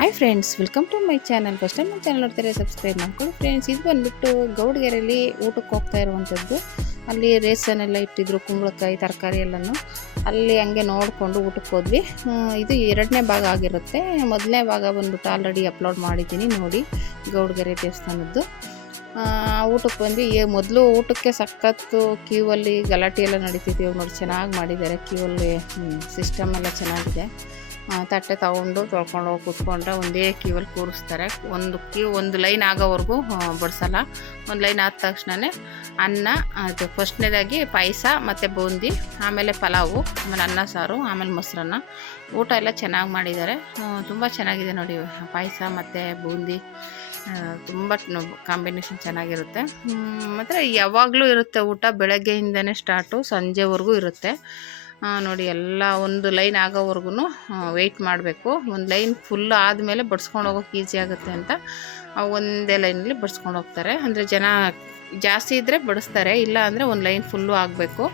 Hi friends, welcome to my channel. First time ನನ್ನ channel ನೋಡ್ತಾರೆ subscribe ಮಾಡ್ಕೊಳ್ಳಿ friends. ಇದು ಬಂದುಬಿಟ್ಟು ಗೌಡಗೆರೆಯಲ್ಲಿ ಊಟಕ್ಕೆ ಹೋಗ್ತಾ ಇರುವಂಥದ್ದು. ಅಲ್ಲಿ ರೇಸನ್ನೆಲ್ಲ ಇಟ್ಟಿದ್ರು, ಕುಂಬಳಕಾಯಿ ತರಕಾರಿ ಎಲ್ಲನೂ. ಅಲ್ಲಿ ಹಂಗೆ ನೋಡಿಕೊಂಡು ಊಟಕ್ಕೆ ಹೋದ್ವಿ. ಇದು 2ನೇ ಭಾಗ ಆಗಿರುತ್ತೆ. 1ನೇ ಭಾಗ ಬಂದುಬಿಟ್ಟು ಆಲ್ರೆಡಿ ಅಪ್ಲೋಡ್ ಮಾಡಿದ್ದೀನಿ ನೋಡಿ, ಗೌಡಗೆರೆ ದೇವಸ್ಥಾನದ್ದು. ಊಟಕ್ಕೆ ಬಂದ್ವಿ. ಮೊದಲು ಊಟಕ್ಕೆ ಸಖತ್ತು ಕ್ಯೂವಲ್ಲಿ ಗಲಾಟೆ ಎಲ್ಲ ನಡೀತಿದ್ವಿ. ಇವಾಗ ನೋಡಿ ಚೆನ್ನಾಗಿ ಮಾಡಿದ್ದಾರೆ. ಕ್ಯೂವಲ್ಲಿ ಸಿಸ್ಟಮ್ ಎಲ್ಲ ಚೆನ್ನಾಗಿದೆ. ತಟ್ಟೆ ತೊಗೊಂಡು ತೊಳ್ಕೊಂಡು ಹೋಗಿ ಕೂತ್ಕೊಂಡ್ರೆ ಒಂದೇ ಕ್ಯೂವಲ್ಲಿ ಕೂರಿಸ್ತಾರೆ. ಒಂದು ಲೈನ್ ಆಗೋವರೆಗೂ ಬಡಿಸಲ್ಲ. ಒಂದು ಲೈನ್ ಆದ ತಕ್ಷಣವೇ ಅನ್ನ, ಅದು ಫಸ್ಟ್ನೇದಾಗಿ ಪಾಯಸ ಮತ್ತು ಬೂಂದಿ, ಆಮೇಲೆ ಪಲಾವು, ಆಮೇಲೆ ಅನ್ನ ಸಾರು, ಆಮೇಲೆ ಮೊಸರನ್ನ. ಊಟ ಎಲ್ಲ ಚೆನ್ನಾಗಿ ಮಾಡಿದ್ದಾರೆ. ತುಂಬ ಚೆನ್ನಾಗಿದೆ ನೋಡಿ. ಪಾಯಸ ಮತ್ತು ಬೂಂದಿ ತುಂಬ ಕಾಂಬಿನೇಷನ್ ಚೆನ್ನಾಗಿರುತ್ತೆ. ಮತ್ತು ಯಾವಾಗಲೂ ಇರುತ್ತೆ ಊಟ. ಬೆಳಗ್ಗೆಯಿಂದನೇ ಸ್ಟಾರ್ಟು, ಸಂಜೆವರೆಗೂ ಇರುತ್ತೆ ನೋಡಿ. ಎಲ್ಲ ಒಂದು ಲೈನ್ ಆಗೋವರೆಗೂ ವೆಯ್ಟ್ ಮಾಡಬೇಕು. ಒಂದು ಲೈನ್ ಫುಲ್ ಆದಮೇಲೆ ಬಡ್ಸ್ಕೊಂಡು ಹೋಗೋಕೆ ಈಸಿ ಆಗುತ್ತೆ ಅಂತ ಒಂದೇ ಲೈನಲ್ಲಿ ಬಡ್ಸ್ಕೊಂಡು ಹೋಗ್ತಾರೆ. ಅಂದರೆ ಜನ ಜಾಸ್ತಿ ಇದ್ದರೆ ಬಡಿಸ್ತಾರೆ, ಇಲ್ಲ ಅಂದರೆ ಒಂದು ಲೈನ್ ಫುಲ್ಲು ಆಗಬೇಕು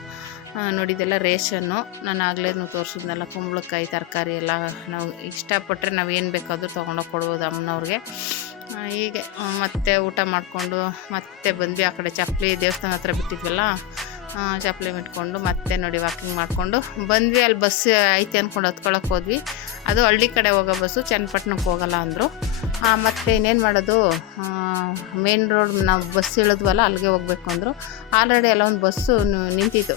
ನೋಡಿ. ಇದೆಲ್ಲ ರೇಷನ್ನು ನಾನು ಆಗಲೇ ತೋರಿಸಿದ್ನಲ್ಲ, ಕುಂಬಳಕಾಯಿ ತರಕಾರಿ ಎಲ್ಲ ನಾವು ಇಷ್ಟಪಟ್ಟರೆ ನಾವು ಏನು ಬೇಕಾದರೂ ತೊಗೊಂಡೋಗಿ ಕೊಡ್ಬೋದು ಅಮ್ಮನವ್ರಿಗೆ. ಹೀಗೆ ಮತ್ತೆ ಊಟ ಮಾಡಿಕೊಂಡು ಮತ್ತೆ ಬಂದ್ವಿ. ಆ ಕಡೆ ಚಪ್ಪಲಿ ದೇವಸ್ಥಾನ ಹತ್ರ ಬಿಟ್ಟಿದ್ವಲ್ಲ, ಚಪ್ಪಲಿ ಬಿಟ್ಕೊಂಡು ಮತ್ತೆ ನೋಡಿ ವಾಕಿಂಗ್ ಮಾಡಿಕೊಂಡು ಬಂದ್ವಿ. ಅಲ್ಲಿ ಬಸ್ ಐತೆ ಅಂದ್ಕೊಂಡು ಹತ್ಕೊಳಕ್ಕೆ ಹೋದ್ವಿ. ಅದು ಹಳ್ಳಿ ಕಡೆ ಹೋಗೋ ಬಸ್ಸು, ಚನ್ನಪಟ್ಟಣಕ್ಕೆ ಹೋಗಲ್ಲ ಅಂದರು. ಮತ್ತು ಇನ್ನೇನು ಮಾಡೋದು, ಮೇನ್ ರೋಡ್ ನಾವು ಬಸ್ ಇಳಿದ್ವಲ್ಲ ಅಲ್ಲಿಗೆ ಹೋಗ್ಬೇಕು ಅಂದರು. ಆಲ್ರೆಡಿ ಎಲ್ಲ ಒಂದು ಬಸ್ಸು ನಿಂತಿತ್ತು.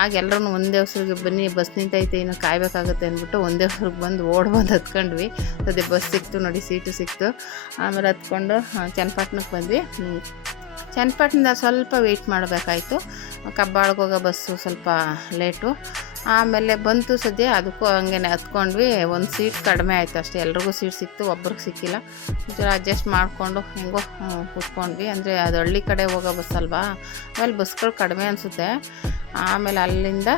ಆಗ ಎಲ್ಲರೂ ಒಂದೇ ಹೆಸ್ರಿಗೆ ಬನ್ನಿ, ಬಸ್ ನಿಂತೈತೆ, ಇನ್ನು ಕಾಯಬೇಕಾಗುತ್ತೆ ಅಂದ್ಬಿಟ್ಟು ಒಂದೇ ಹೆಸ್ರಿಗೆ ಬಂದು ಬಂದು ಹತ್ಕೊಂಡ್ವಿ. ಅದೇ ಬಸ್ ಸಿಕ್ತು ನೋಡಿ, ಸೀಟು ಸಿಕ್ತು. ಆಮೇಲೆ ಹತ್ಕೊಂಡು ಚನ್ನಪಟ್ಟಣಕ್ಕೆ ಬಂದ್ವಿ. ಚನ್ನಪಟ್ಟಣದ ಸ್ವಲ್ಪ ವೆಯ್ಟ್ ಮಾಡಬೇಕಾಯ್ತು. ಕಬ್ಬಾಳಿಗೆ ಹೋಗೋ ಬಸ್ಸು ಸ್ವಲ್ಪ ಲೇಟು. ಆಮೇಲೆ ಬಂತು ಸದ್ಯ, ಅದಕ್ಕೂ ಹಂಗೆ ಹತ್ಕೊಂಡ್ವಿ. ಒಂದು ಸೀಟ್ ಕಡಿಮೆ ಆಯಿತು ಅಷ್ಟೇ. ಎಲ್ರಿಗೂ ಸೀಟ್ ಸಿಕ್ತು, ಒಬ್ರಿಗೆ ಸಿಕ್ಕಿಲ್ಲ. ಅಡ್ಜಸ್ಟ್ ಮಾಡಿಕೊಂಡು ಹೆಂಗೋ ಕೂತ್ಕೊಂಡ್ವಿ. ಅಂದರೆ ಅದು ಹಳ್ಳಿ ಕಡೆ ಹೋಗೋ ಬಸ್ ಅಲ್ವಾ, ಆಮೇಲೆ ಬಸ್ಗಳು ಕಡಿಮೆ ಅನಿಸುತ್ತೆ. ಆಮೇಲೆ ಅಲ್ಲಿಂದ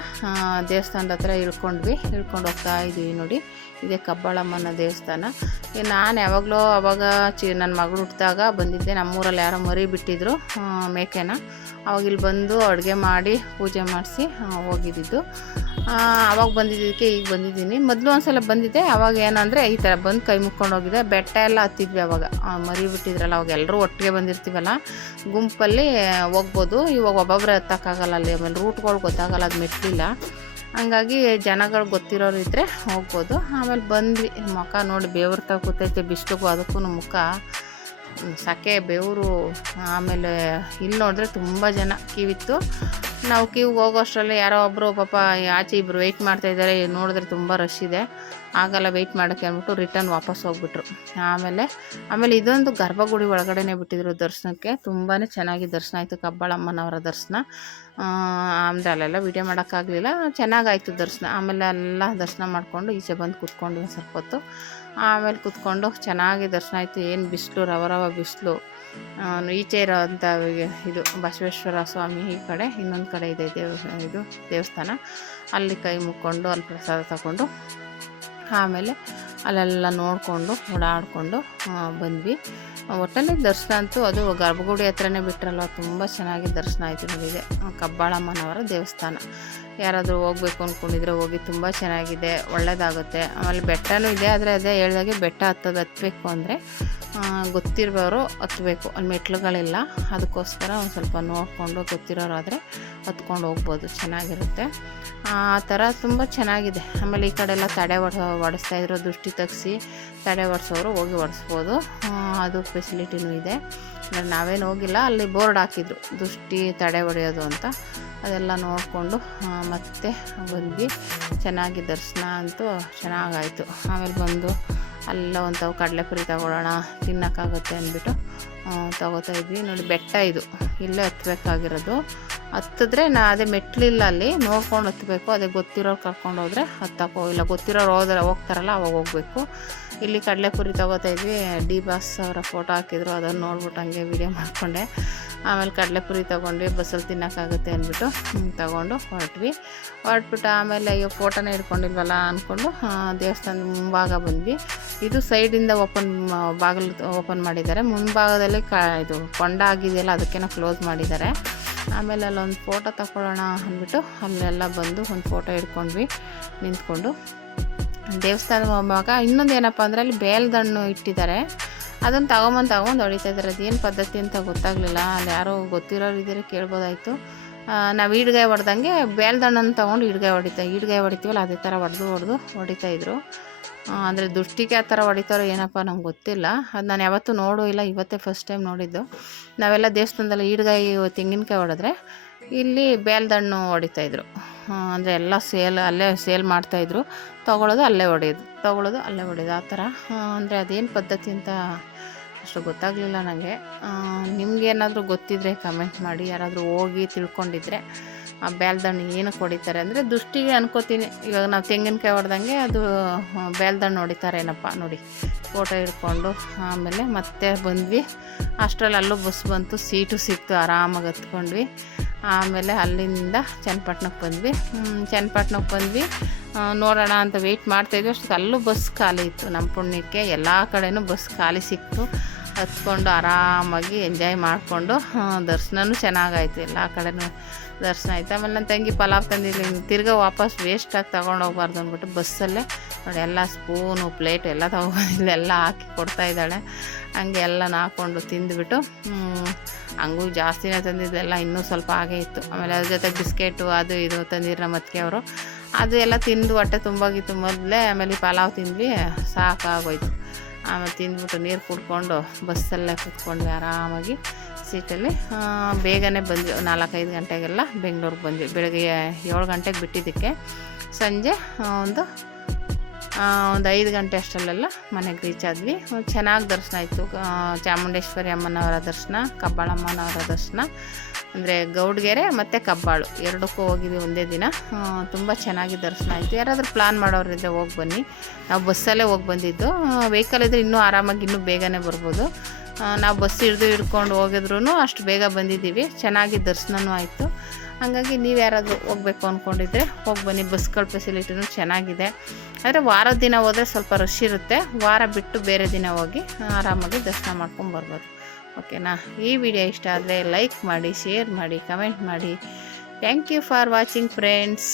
ದೇವಸ್ಥಾನದ ಹತ್ರ ಇಳ್ಕೊಂಡು ಹೋಗ್ತಾ ಇದ್ದೀವಿ ನೋಡಿ. ಇದೇ ಕಬ್ಬಾಳಮ್ಮನ ದೇವಸ್ಥಾನ. ನಾನು ಯಾವಾಗಲೂ ಅವಾಗ ನನ್ನ ಮಗಳು ಹುಟ್ಟಿದಾಗ ಬಂದಿದ್ದೆ. ನಮ್ಮೂರಲ್ಲಿ ಯಾರೋ ಮರಿ ಬಿಟ್ಟಿದ್ರು ಮೇಕೆನ. ಅವಾಗ ಇಲ್ಲಿ ಬಂದು ಅಡುಗೆ ಮಾಡಿ ಪೂಜೆ ಮಾಡಿಸಿ ಹೋಗಿದ್ದಿದ್ದು. ಆವಾಗ ಬಂದಿದ್ದಕ್ಕೆ ಈಗ ಬಂದಿದ್ದೀನಿ. ಮೊದಲು ಒಂದು ಸಲ ಬಂದಿದ್ದೆ. ಆವಾಗ ಏನಂದರೆ ಈ ಥರ ಬಂದು ಕೈ ಮುಕ್ಕೊಂಡು ಹೋಗಿದ್ದೆ. ಬೆಟ್ಟ ಎಲ್ಲ ಹತ್ತಿದ್ವಿ ಅವಾಗ, ಮರಿ ಬಿಟ್ಟಿದ್ರಲ್ಲ. ಅವಾಗ ಎಲ್ಲರೂ ಒಟ್ಟಿಗೆ ಬಂದಿರ್ತೀವಲ್ಲ, ಗುಂಪಲ್ಲಿ ಹೋಗ್ಬೋದು. ಇವಾಗ ಒಬ್ಬೊಬ್ಬರೇ ಹತ್ತಕ್ಕಾಗಲ್ಲ ಅಲ್ಲಿ, ಆಮೇಲೆ ರೂಟ್ಗಳು ಗೊತ್ತಾಗಲ್ಲ, ಅದು ಮೆಟ್ಟಿಲ್ಲ. ಹಂಗಾಗಿ ಜನಗಳು ಗೊತ್ತಿರೋರು ಇದ್ದರೆ ಹೋಗ್ಬೋದು. ಆಮೇಲೆ ಬಂದ್ವಿ. ಮುಖ ನೋಡಿ ಬೇವ್ರ ಕೂತೈತೆ ಬಿಸಿಲಿಗೂ, ಅದಕ್ಕೂ ಮುಖ ಸಕೆ ಬೆವರು. ಆಮೇಲೆ ಇಲ್ಲಿ ನೋಡಿದ್ರೆ ತುಂಬ ಜನ ಕ್ಯೂವಿತ್ತು. ನಾವು ಕ್ಯೂಗೆ ಹೋಗೋಷ್ಟರಲ್ಲಿ ಯಾರೋ ಒಬ್ಬರು ಪಾಪ ಆಚೆ ಇಬ್ಬರು ವೆಯ್ಟ್ ಮಾಡ್ತಾಯಿದ್ದಾರೆ. ನೋಡಿದ್ರೆ ತುಂಬ ರಶ್ ಇದೆ, ಆಗಲ್ಲ ವೆಯ್ಟ್ ಮಾಡೋಕ್ಕೆ ಅಂದ್ಬಿಟ್ಟು ರಿಟರ್ನ್ ವಾಪಸ್ ಹೋಗ್ಬಿಟ್ರು. ಆಮೇಲೆ ಇದೊಂದು ಗರ್ಭಗುಡಿ ಒಳಗಡೆನೇ ಬಿಟ್ಟಿದ್ರು ದರ್ಶನಕ್ಕೆ. ತುಂಬಾ ಚೆನ್ನಾಗಿ ದರ್ಶನ ಆಯಿತು, ಕಬ್ಬಾಳಮ್ಮನವರ ದರ್ಶನ. ಅಂದರೆ ಅಲ್ಲೆಲ್ಲ ವೀಡಿಯೋ ಮಾಡೋಕ್ಕಾಗಲಿಲ್ಲ, ಚೆನ್ನಾಗಾಯಿತು ದರ್ಶನ. ಆಮೇಲೆ ಎಲ್ಲ ದರ್ಶನ ಮಾಡಿಕೊಂಡು ಈಚೆ ಬಂದು ಕೂತ್ಕೊಂಡು ಒಂದು ಸ್ವಲ್ಪ ಹೊತ್ತು. ಆಮೇಲೆ ಕೂತ್ಕೊಂಡು ಚೆನ್ನಾಗಿ ದರ್ಶನ ಆಯಿತು. ಏನು ಬಿಸಿಲು, ರವ ಬಿಸಿಲು. ಈಚೆ ಇರೋವಂಥ ಇದು ಬಸವೇಶ್ವರ ಸ್ವಾಮಿ ಈ ಕಡೆ, ಇನ್ನೊಂದು ಕಡೆ ಇದೆ ದೇವಸ್ಥಾನ. ಅಲ್ಲಿ ಕೈ ಮುಕ್ಕೊಂಡು ಅಲ್ಲಿ ಪ್ರಸಾದ ತಗೊಂಡು ಆಮೇಲೆ ಅಲ್ಲೆಲ್ಲ ನೋಡಿಕೊಂಡು ಓಡಾಡಿಕೊಂಡು ಬಂದ್ವಿ. ಒಟ್ಟಲ್ಲಿ ದರ್ಶನ ಅಂತೂ ಅದು ಗರ್ಭಗುಡಿ ಹತ್ರನೇ ಬಿಟ್ಟರಲ್ವ, ತುಂಬ ಚೆನ್ನಾಗಿ ದರ್ಶನ ಆಯಿತು ನೋಡಿದೆ. ಕಬ್ಬಾಳಮ್ಮನವರ ದೇವಸ್ಥಾನ ಯಾರಾದರೂ ಹೋಗ್ಬೇಕು ಅಂದ್ಕೊಂಡಿದ್ರೆ ಹೋಗಿ, ತುಂಬ ಚೆನ್ನಾಗಿದೆ, ಒಳ್ಳೆಯದಾಗುತ್ತೆ. ಆಮೇಲೆ ಬೆಟ್ಟನೂ ಇದೆ. ಆದರೆ ಅದೇ ಹೇಳ್ದಾಗೆ ಬೆಟ್ಟ ಹತ್ತಬೇಕು ಅಂದರೆ ಗೊತ್ತಿರೋರು ಹತ್ತಬೇಕು, ಅಲ್ಲಿ ಮೆಟ್ಲುಗಳಿಲ್ಲ. ಅದಕ್ಕೋಸ್ಕರ ಒಂದು ಸ್ವಲ್ಪ ನೋಡಿಕೊಂಡು ಗೊತ್ತಿರೋರಾದರೆ ಹತ್ಕೊಂಡು ಹೋಗ್ಬೋದು, ಚೆನ್ನಾಗಿರುತ್ತೆ. ಆ ಥರ ತುಂಬ ಚೆನ್ನಾಗಿದೆ. ಆಮೇಲೆ ಈ ಕಡೆ ಎಲ್ಲ ತಡೆ ಹೊಡಿಸ್ತಾಯಿದ್ರು, ದೃಷ್ಟಿ ತೆಗ್ಸಿ ತಡೆ ಹೊಡ್ಸೋರು ಹೋಗಿ ಹೊಡಿಸ್ಬೋದು, ಅದು ಫೆಸಿಲಿಟಿನೂ ಇದೆ. ಅಂದರೆ ನಾವೇನು ಹೋಗಿಲ್ಲ, ಅಲ್ಲಿ ಬೋರ್ಡ್ ಹಾಕಿದ್ರು ದೃಷ್ಟಿ ತಡೆ ಹೊಡೆಯೋದು ಅಂತ. ಅದೆಲ್ಲ ನೋಡಿಕೊಂಡು ಮತ್ತೆ ಬಂದ್ವಿ. ಚೆನ್ನಾಗಿ ದರ್ಶನ ಅಂತೂ ಚೆನ್ನಾಗಾಯಿತು. ಆಮೇಲೆ ಬಂದು ಅಲ್ಲ ಒಂದು ಕಡಲೆಪುರಿ ತಗೊಳ್ಳೋಣ, ತಿನ್ನೋಕ್ಕಾಗುತ್ತೆ ಅಂದ್ಬಿಟ್ಟು ತೊಗೋತಾ ಇದ್ವಿ ನೋಡಿ. ಬೆಟ್ಟ ಇದು, ಇಲ್ಲೇ ಹತ್ತಬೇಕಾಗಿರೋದು. ಹತ್ತಿದ್ರೆ ಅದೇ ಮೆಟ್ಲಿಲ್ಲ, ಅಲ್ಲಿ ನೋಡ್ಕೊಂಡು ಹತ್ತಬೇಕು. ಅದೇ ಗೊತ್ತಿರೋರು ಕರ್ಕೊಂಡು ಹೋದರೆ ಹತ್ತಕ್ಕೋ, ಇಲ್ಲ ಗೊತ್ತಿರೋರು ಹೋಗ್ತಾರಲ್ಲ ಅವಾಗ ಹೋಗಬೇಕು. ಇಲ್ಲಿ ಕಡಲೆಪುರಿ ತೊಗೋತಾ ಇದ್ವಿ. ಡಿ ಬಾಸ್ ಅವರ ಫೋಟೋ ಹಾಕಿದ್ರು, ಅದನ್ನು ನೋಡ್ಬಿಟ್ಟು ಹಂಗೆ ವೀಡಿಯೋ ಮಾಡಿಕೊಂಡೆ. ಆಮೇಲೆ ಕಡಲೆಪುರಿ ತೊಗೊಂಡ್ವಿ, ಬಸ್ಸಲ್ಲಿ ತಿನ್ನೋಕ್ಕಾಗುತ್ತೆ ಅಂದ್ಬಿಟ್ಟು ತೊಗೊಂಡು ಹೊರಟ್ಬಿಟ್ಟು ಆಮೇಲೆ ಅಯ್ಯೋ ಫೋಟೋನೇ ಹಿಡ್ಕೊಂಡಿಲ್ವಲ್ಲ ಅಂದ್ಕೊಂಡು ದೇವಸ್ಥಾನದ ಮುಂಭಾಗ ಬಂದ್ವಿ. ಇದು ಸೈಡಿಂದ ಬಾಗಿಲು ಓಪನ್ ಮಾಡಿದ್ದಾರೆ. ಮುಂಭಾಗದಲ್ಲಿ ಇದು ಕೊಂಡ ಆಗಿದೆಯಲ್ಲ, ಅದಕ್ಕೇನೋ ಕ್ಲೋಸ್ ಮಾಡಿದ್ದಾರೆ. ಆಮೇಲೆ ಅಲ್ಲೊಂದು ಫೋಟೋ ತಗೊಳ್ಳೋಣ ಅಂದ್ಬಿಟ್ಟು ಅಲ್ಲೆಲ್ಲ ಬಂದು ಒಂದು ಫೋಟೋ ಹಿಡ್ಕೊಂಡ್ವಿ ನಿಂತ್ಕೊಂಡು. ದೇವಸ್ಥಾನ ಹೋಗುವಾಗ ಇನ್ನೊಂದು ಏನಪ್ಪ ಅಂದರೆ ಅಲ್ಲಿ ಬೇಲ್ದಣ್ಣು ಇಟ್ಟಿದ್ದಾರೆ. ಅದನ್ನು ತಗೊಂಬಂದು ಹೊಡಿತಾ ಇದ್ದಾರೆ. ಅದೇನು ಪದ್ಧತಿ ಅಂತ ಗೊತ್ತಾಗಲಿಲ್ಲ. ಅಲ್ಲಿ ಯಾರೋ ಗೊತ್ತಿರೋರು ಇದ್ದರೆ ಕೇಳ್ಬೋದಾಯಿತು. ನಾವು ಈಡ್ಗಾಯಿ ಹೊಡೆದಂಗೆ ಬೇಲ್ದಣ್ಣನ್ನು ತೊಗೊಂಡು ಈಡ್ಗಾಯಿ ಹೊಡಿತೀವಲ್ಲ ಅದೇ ಥರ ಹೊಡೆದು ಹೊಡಿತಾಯಿದ್ರು. ಅಂದರೆ ದುಷ್ಟಿಗೆ ಆ ಥರ ಹೊಡಿತಾರೋ ಏನಪ್ಪ ನಂಗೆ ಗೊತ್ತಿಲ್ಲ. ಅದು ನಾನು ಯಾವತ್ತೂ ನೋಡೂ ಇಲ್ಲ, ಇವತ್ತೇ ಫಸ್ಟ್ ಟೈಮ್ ನೋಡಿದ್ದು. ನಾವೆಲ್ಲ ದೇವಸ್ಥಾನದಲ್ಲಿ ಈಡ್ಗಾಯಿ ತೆಂಗಿನಕಾಯಿ ಹೊಡೆದ್ರೆ ಇಲ್ಲಿ ಬೇಲ್ದಣ್ಣು ಹೊಡಿತಾಯಿದ್ರು. ಅಂದರೆ ಎಲ್ಲ ಅಲ್ಲೇ ಸೇಲ್ ಮಾಡ್ತಾಯಿದ್ರು. ತೊಗೊಳ್ಳೋದು ಅಲ್ಲೇ ಹೊಡೆಯೋದು ಆ ಥರ. ಅಂದರೆ ಅದೇನು ಪದ್ಧತಿ ಅಂತ ಅಷ್ಟು ಗೊತ್ತಾಗಲಿಲ್ಲ ನನಗೆ. ನಿಮಗೇನಾದರೂ ಗೊತ್ತಿದ್ದರೆ ಕಮೆಂಟ್ ಮಾಡಿ. ಯಾರಾದರೂ ಹೋಗಿ ತಿಳ್ಕೊಂಡಿದ್ರೆ ಆ ಬೇಲ್ದಣ್ಣು ಏನಕ್ಕೆ ಹೊಡಿತಾರೆ ಅಂದರೆ ದುಷ್ಟಿಗೆ ಅನ್ಕೋತೀನಿ. ಇವಾಗ ನಾವು ತೆಂಗಿನಕಾಯಿ ಹೊಡೆದಂಗೆ ಅದು ಬೇಲ್ದಣ್ಣು ಹೊಡಿತಾರೇನಪ್ಪ ನೋಡಿ. ಫೋಟೋ ಹಿಡ್ಕೊಂಡು ಆಮೇಲೆ ಮತ್ತೆ ಬಂದ್ವಿ. ಅಷ್ಟರಲ್ಲಿ ಅಲ್ಲೂ ಬಸ್ ಬಂತು, ಸೀಟು ಸಿಕ್ತು, ಆರಾಮಾಗಿ ಹತ್ಕೊಂಡ್ವಿ. ಆಮೇಲೆ ಅಲ್ಲಿಂದ ಚನ್ನಪಟ್ಟಣಕ್ಕೆ ಬಂದ್ವಿ. ನೋಡೋಣ ಅಂತ ವೆಯ್ಟ್ ಮಾಡ್ತಾಯಿದ್ವಿ. ಅಷ್ಟಕ್ಕೆ ಅಲ್ಲೂ ಬಸ್ ಖಾಲಿ ಇತ್ತು. ನಮ್ಮ ಪುಣ್ಯಕ್ಕೆ ಎಲ್ಲ ಕಡೆನೂ ಬಸ್ ಖಾಲಿ ಸಿಕ್ತು. ಹತ್ಕೊಂಡು ಆರಾಮಾಗಿ ಎಂಜಾಯ್ ಮಾಡಿಕೊಂಡು ದರ್ಶನವೂ ಚೆನ್ನಾಗಾಯಿತು. ಎಲ್ಲ ಕಡೆನೂ ದರ್ಶನ ಆಯಿತು. ಆಮೇಲೆ ನನ್ನ ತಂಗಿ ಪಲಾವ್ ತಂದಿಲ್ಲ, ತಿರ್ಗಾ ವಾಪಸ್ ವೇಸ್ಟಾಗಿ ತೊಗೊಂಡು ಹೋಗ್ಬಾರ್ದು ಅಂದ್ಬಿಟ್ಟು ಬಸ್ಸಲ್ಲೇ ನೋಡಿ ಎಲ್ಲ ಸ್ಪೂನು ಪ್ಲೇಟು ಎಲ್ಲ ಎಲ್ಲ ಹಾಕಿ ಕೊಡ್ತಾಯಿದ್ದಾಳೆ. ಹಂಗೆ ಎಲ್ಲನೂ ಹಾಕ್ಕೊಂಡು ತಿಂದುಬಿಟ್ಟು ಹಂಗೂ ಜಾಸ್ತಿನೇ ತಂದಿದ್ದೆಲ್ಲ ಇನ್ನೂ ಸ್ವಲ್ಪ ಹಾಗೇ ಇತ್ತು. ಆಮೇಲೆ ಅದ್ರ ಜೊತೆ ಬಿಸ್ಕೆಟು ಅದು ಇದು ತಂದಿದ್ರು ನಮ್ಮ ಅತ್ತಿಗೆ ಅವರು. ಅದು ಎಲ್ಲ ತಿಂದು ಹೊಟ್ಟೆ ತುಂಬಾಗಿತ್ತು ಮೊದಲೇ. ಆಮೇಲೆ ಪಲಾವ್ ತಿಂದ್ವಿ, ಸಾಕಾಗೋಯ್ತು. ಆಮೇಲೆ ತಿಂದ್ಬಿಟ್ಟು ನೀರು ಕುಡ್ಕೊಂಡು ಬಸ್ಸಲ್ಲೇ ಕೂತ್ಕೊಂಡ್ವಿ ಆರಾಮಾಗಿ ಸೀಟಲ್ಲಿ. ಬೇಗನೆ ಬಂದ್ವಿ, 4-5 ಗಂಟೆಗೆಲ್ಲ ಬೆಂಗಳೂರಿಗೆ ಬಂದ್ವಿ. ಬೆಳಗ್ಗೆ 7 ಗಂಟೆಗೆ ಬಿಟ್ಟಿದ್ದಕ್ಕೆ ಸಂಜೆ ಒಂದು 5 ಗಂಟೆ ಅಷ್ಟರಲ್ಲೆಲ್ಲ ಮನೆಗೆ ರೀಚ್ ಆದ್ವಿ. ಚೆನ್ನಾಗಿ ದರ್ಶನ ಆಯಿತು. ಚಾಮುಂಡೇಶ್ವರಿ ಅಮ್ಮನವರ ದರ್ಶನ, ಕಬ್ಬಾಳಮ್ಮನವರ ದರ್ಶನ, ಅಂದರೆ ಗೌಡ್ಗೆರೆ ಮತ್ತು ಕಬ್ಬಾಳು ಎರಡಕ್ಕೂ ಹೋಗಿದ್ವಿ ಒಂದೇ ದಿನ. ತುಂಬ ಚೆನ್ನಾಗಿ ದರ್ಶನ ಆಯಿತು. ಯಾರಾದರೂ ಪ್ಲ್ಯಾನ್ ಮಾಡೋರಿದ್ದರೆ ಹೋಗಿ ಬನ್ನಿ. ನಾವು ಬಸ್ಸಲ್ಲೇ ಹೋಗಿ ಬಂದಿದ್ದು. ವೆಹಿಕಲ್ ಇದ್ದರೆ ಇನ್ನೂ ಆರಾಮಾಗಿ ಇನ್ನೂ ಬೇಗನೆ ಬರ್ಬೋದು. ನಾವು ಬಸ್ ಹಿಡ್ಕೊಂಡು ಹೋಗಿದ್ರೂ ಅಷ್ಟು ಬೇಗ ಬಂದಿದ್ದೀವಿ. ಚೆನ್ನಾಗಿ ದರ್ಶನವೂ ಆಯಿತು. ಹಾಗಾಗಿ ನೀವು ಯಾರಾದರೂ ಹೋಗಬೇಕು ಅಂದ್ಕೊಂಡಿದ್ರೆ ಹೋಗಿ ಬನ್ನಿ. ಬಸ್ಗಳ ಫೆಸಿಲಿಟಿನೂ ಚೆನ್ನಾಗಿದೆ. ಆದರೆ ವಾರದ ದಿನ ಹೋದರೆ ಸ್ವಲ್ಪ ರಶ್ ಇರುತ್ತೆ. ವಾರ ಬಿಟ್ಟು ಬೇರೆ ದಿನ ಹೋಗಿ ಆರಾಮಾಗಿ ದರ್ಶನ ಮಾಡ್ಕೊಂಡು ಬರ್ಬೋದು. ಓಕೆನಾ? ಈ ವಿಡಿಯೋ ಇಷ್ಟ ಆದರೆ ಲೈಕ್ ಮಾಡಿ, ಶೇರ್ ಮಾಡಿ, ಕಮೆಂಟ್ ಮಾಡಿ. Thank you for watching friends.